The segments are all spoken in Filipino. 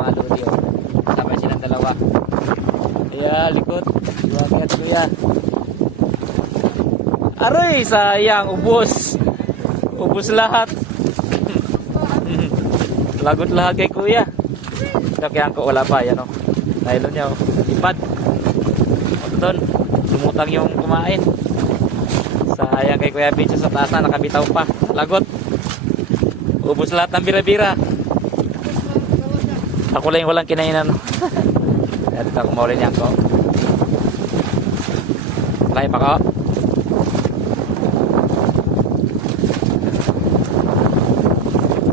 mga lodi. Oh. Sabay silang dalawa. Kaya likod. Bakit kuya? Aray, sayang. Ubos. Ubos lahat. Lagot lahat kay kuya. Kaya ko wala pa. Yan o. Nylon niya o. Ipad. O doon. Lumutang yung kumain. Sayang kay kuya Bencho sa taas na. Nakabitaw pa. Lagot. Ubos lahat ng bira-bira. Ako lang yung walang kinainan. Kaya dito ako maulin yan ko. Lahi pa ko.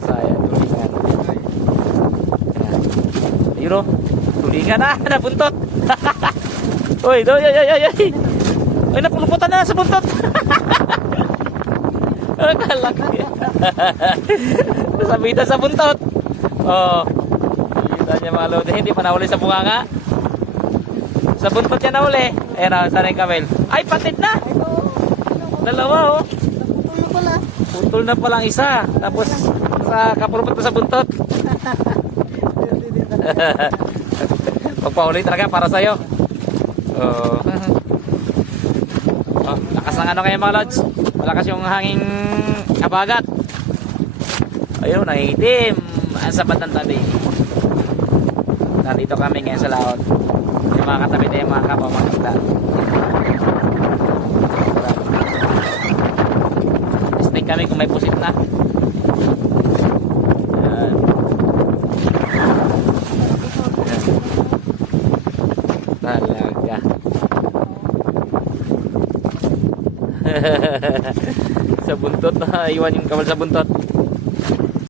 Sayang tulingan. Ayun o. Tulingan na. Napuntot. Uy. Uy. Uy, napuluputan na sa buntot. Kalaki. Nasabita sa buntot. Oh. Kita niya mga lodi. Hindi pa nahuli sa bunganga. Sa buntot niya nahuli. Ayan o, sana yung kamel. Ay, patid na. Dalawa oh. Putol na pala. Putol na palang isa. Tapos sa kapurupot pa sa buntot. Pagpahuli talaga para sa'yo. Oh. Oh, lakas ng ano kayo mga lods. Malakas yung hanging abagat. Ayun, nangitim. Ang sabat ng tabi. Nandito kami ngayon sa laot. Yung mga katabi tayo mga kapwa mga kita. Testing kami kung may pusit na. Ayan. Talaga. Sa buntot na iwan yung kamal sa buntot.